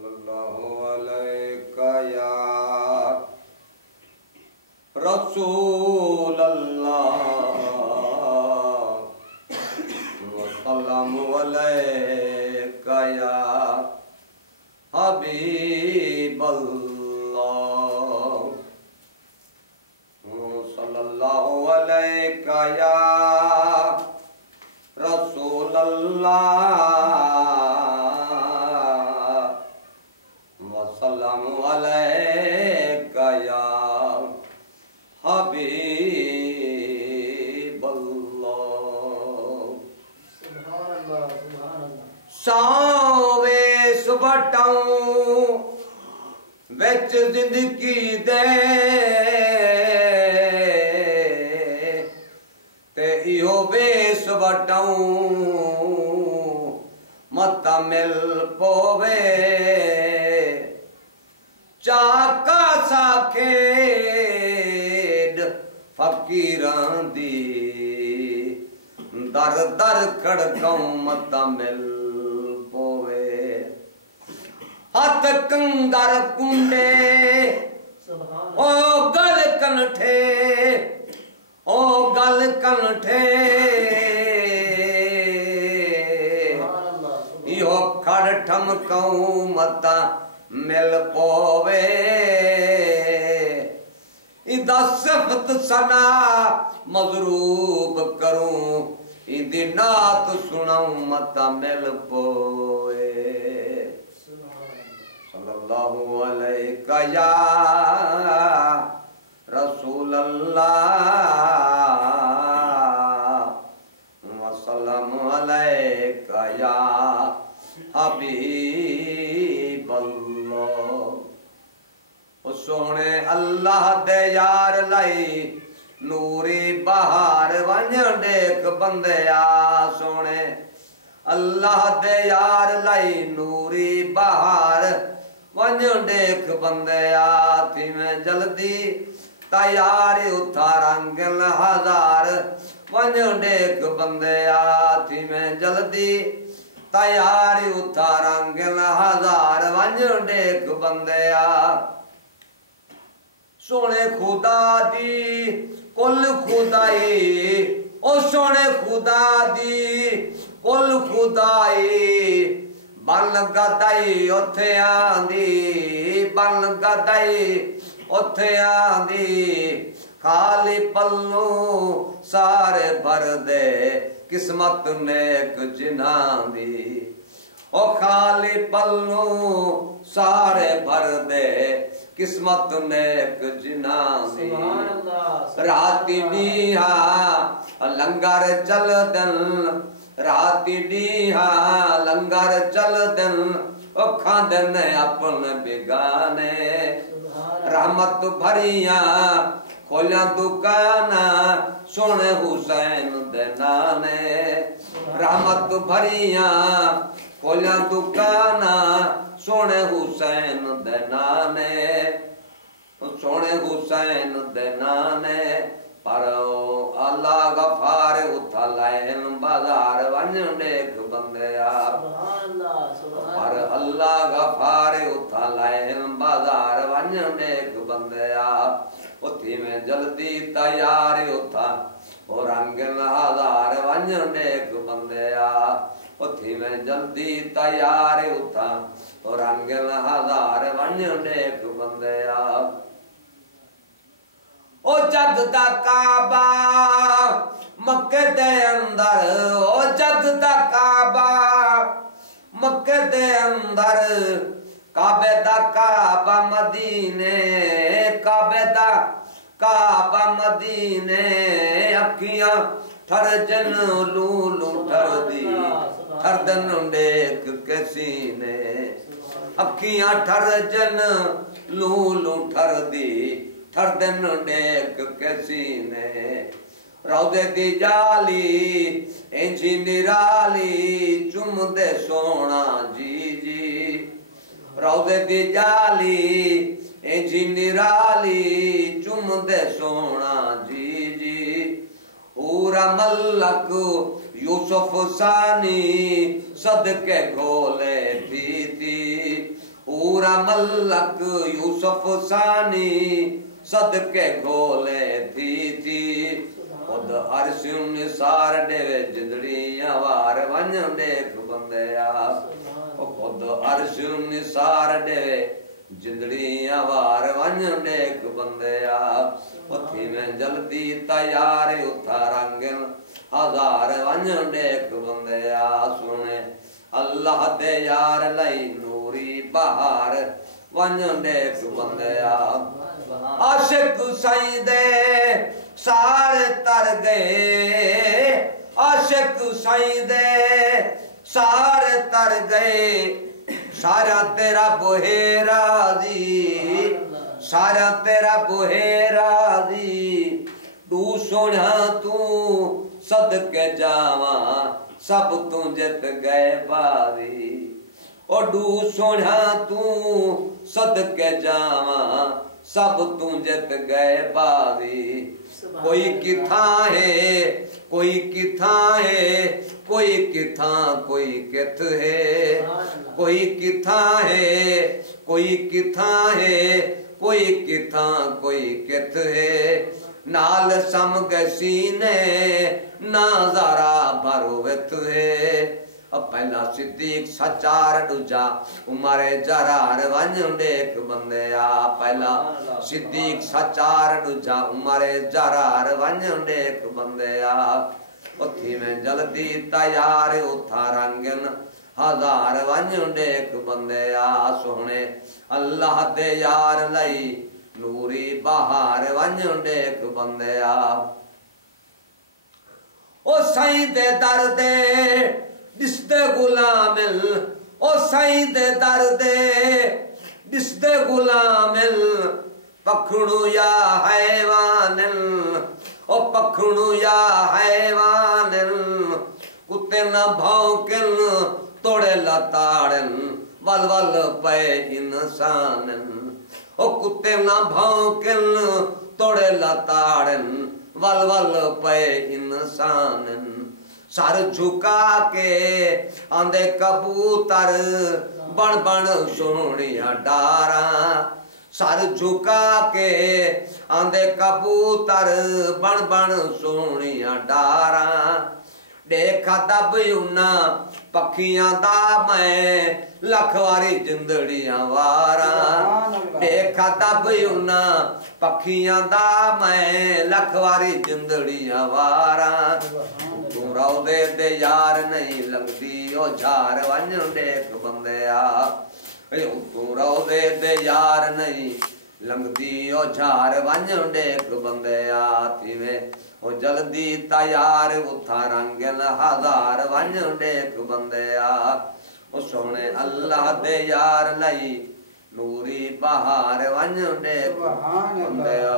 सल्लल्लाहु अलैका या रसूल अल्लाह वसल्लमु अलैका या हबीब अल्लाह सल्लल्लाहु अलैका या रसूल अल्लाह वसल्लमु अलैका या हबीब अल्लाह। सुभान अल्लाह सुभान अल्लाह। सावे सुबटाऊं विच जिंदगी दे ते इहो बेस वटाऊं मत मिल पोवे चाका साखेड फकीरां दी दर दर खड़काऊं मत मिल पोवे हथ कंगर कुंडे ओ गल कनठे ओ गल कनठे यो खड़ ठमकाऊं मता मिल पोवे इदा सिफत सना मजरूब करूं इदी नात सुनाऊं मता मिल पोवे सल्लल्लाहु अलैका या रसूल अल्लाह वसल्लमु अलैका या हबीब अल्लाह। ओ सोने अल्लाह दे यार लाई नूरी बहार वंज देख बंदिया सोने अल्लाह दे यार लाई नूरी बहार वंज देख बंदिया थी मैं जल्दी तैयार उठा रंगल हजार वंज देख बंदिया थी मैं जल्दी तैयार उठा रंगल हजार वंज देख बंदिया सोने खुदा दी कुल खुदाई ओ सोने खुदा दी कुल खुदाई बन गदाई उथे आंदी बन गदाई उथे आंदी खाली पल्लू सारे भर दे किस्मत नेक जिन्हां दी ओ खाली पल्लू सारे भर दे किस्मत नेक जिन्हां दी राती डीहा लंगर चल दन राती डीहा लंगर चल दन ओ खांदन अपन बेगाने रहमत भरिया खोलिया दुकाना सोने हुसैन दे नाने रहमत भरिया खोलिया दुकाना सोने हुसैन दे नाने सोने हुसैन दे नाने पर अल्लाह गफार उठा लाइन बाजार वंज देख बंदिया पर अल्लाह गफार उठा लाइन बाजार वंज देख बंदिया उठी में जल्दी तैयार उठा और रंगल हजार वंज देख बंदिया उठी में जल्दी तैयार उठा और रंगल हजार वंज देख बंदिया ओ जग दा काबा मक्के दे अंदर ओ जग दा काबा मक्के दे अंदर काबे दा काबा मदीने काबे दा काबा मदीने अखियां ठर जन लूलू ठर दी ठरदन देख कैसी ने अखियां ठर जन लूलू ठर दी ठरदन देख कैसी ने रौदे दी जाली इंजी निराली चुम दे सोना जी जी रौदे दी जाली इंजी निराली चुम दे सोना जी जी पूरा मल्लक यूसुफ सानी सदके घोले थी پورا ملک یوسف ثانی صدقے گھولے تھی خود عرش نثار دے جندڑیاں وار ون دیکھ بندیا خود عرش نثار دے جندڑیاں وار ون دیکھ بندیا اتھی میں جلدی تیار اتھا رنگن ہزار ون دیکھ بندیا سنے اللہ دے یار لئی نوری بہار ون دیکھ بندیا عاشق سائیں دے سارے تر گئے عاشق سائیں دے سارے تر گئے سارا تیرا بوہے راضی سارا تیرا بوہے راضی تو سونا تو صدقے جاواں سب تو جت گئے باری اور ڈو سونا تو صدقے جاواں سب تو جت گئے باری کوئی کتھاں ہے کوئی کتھاں ہے کوئی کتھاں کوئی کت ہے کوئی کتھاں ہے کوئی کتھاں ہے کوئی کتھاں کوئی کت ہے نال سم گسینے نازارا بھروت ہے پہلا صدیق سچار دوجا عمر جرار ون دیکھ بندیا پہلا صدیق سچار دوجا عمر جرار ون دیکھ بندیا اتھی میں جلدی تیار اتھا رنگن ہزار ون دیکھ بندیا سونے اللہ دے یار لئی نوری بہار ون دیکھ بندیا او سائیں دے دردے دستے غلامل او سائیں دے دردے دستے غلامل پکھڑو یا حیوانل او پکھڑو یا حیوانل کتے نہ بھونکن توڑے لتاڑن ول ول پے انسانن او کتے نہ بھونکن توڑے لتاڑن ول ول پے انسانن سر جھکا کے آندے کبوتر بن بن سونیاں ڈاراں سر جھکا کے آندے کبوتر بن بن سونیاں ڈاراں دیکھا دب انہاں پکھیاں دا میں لکھ واری جندڑیاں واراں دیکھا دب انہاں پکھیاں دا میں لکھ واری جندڑیاں واراں تو روضے دے یار نہیں لگدی او جھار ون دیکھ بندیا تو روضے دے یار نہیں لگدی او جھار ون دیکھ بندیا تھی میں او جلدی تیار اتھا رنگن ہزار ون دیکھ بندیا او سونے اللہ دے یار لئی نوری بہار ون دیکھ بندیا